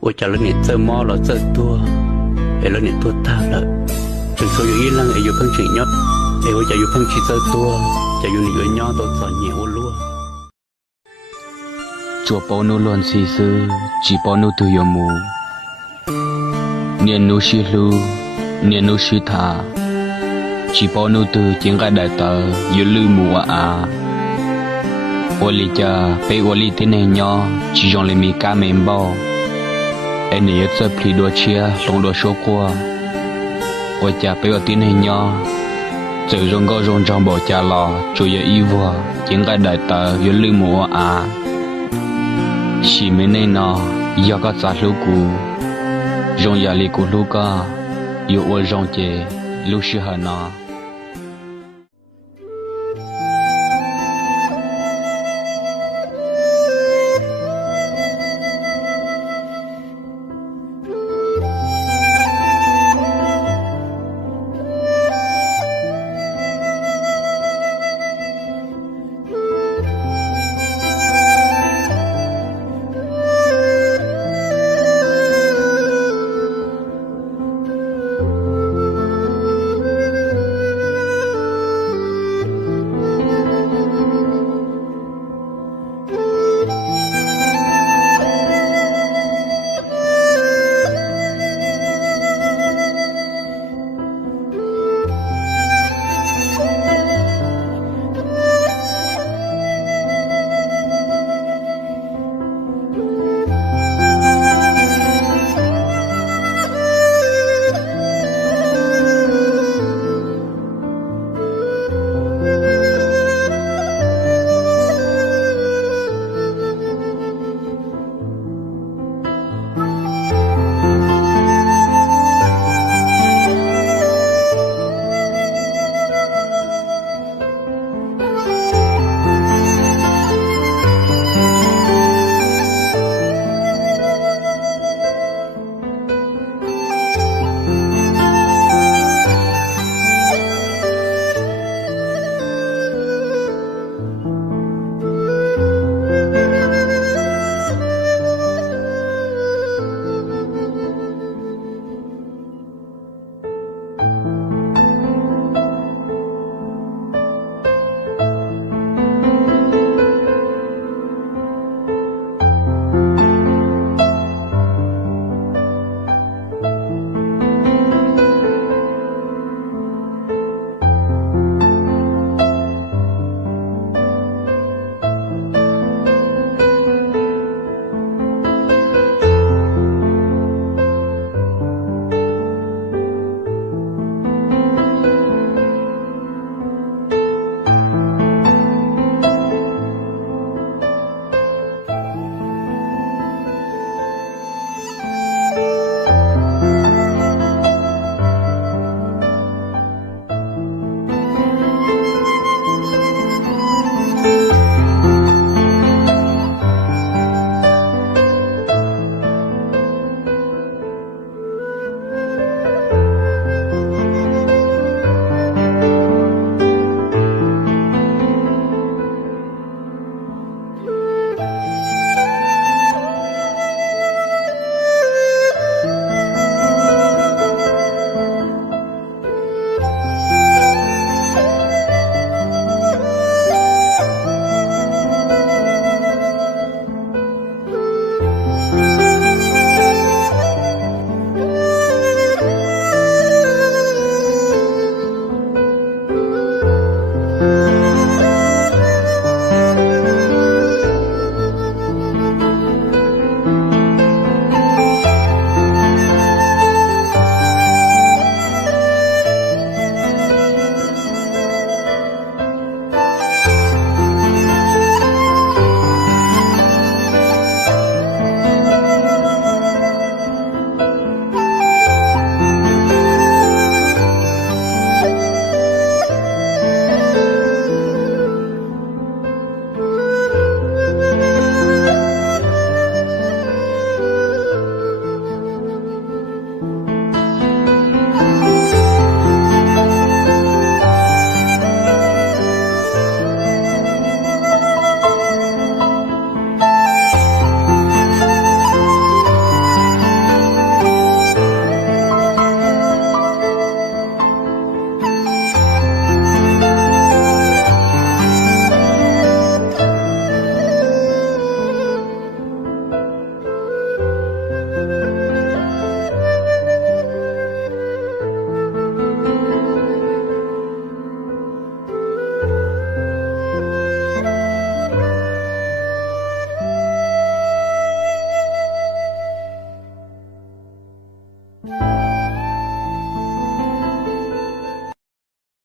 我家了你这猫了这多，哎了你多大了？就说有一人哎有碰见鸟，哎我家有碰见这多，家有你有鸟都找你我luôn. Chùa bao nô loan xì sư, chỉ bao nô từ yo mù. Niên nô xì lu, niên nô xì thà. Chỉ bao nô từ tiếng gai đại tờ, yo lư mù à. Ô lì cha, bê ô lì tên này nhỏ, chỉ dòng lì mì ca mềm bao. Em này yết sập lì đua chia, lòng đua số qua. Ô cha bê ô tên này nhỏ. Giờ rong gò rong trong bộ cha lò, chú yo y vua, tiếng gai đại tờ, yo lư mù à. Chỉ mấy này nó, giờ có trả lũ cũ, rong nhà lì cũ lũ cả, yêu ôn rong chè, lũ sư hà nó.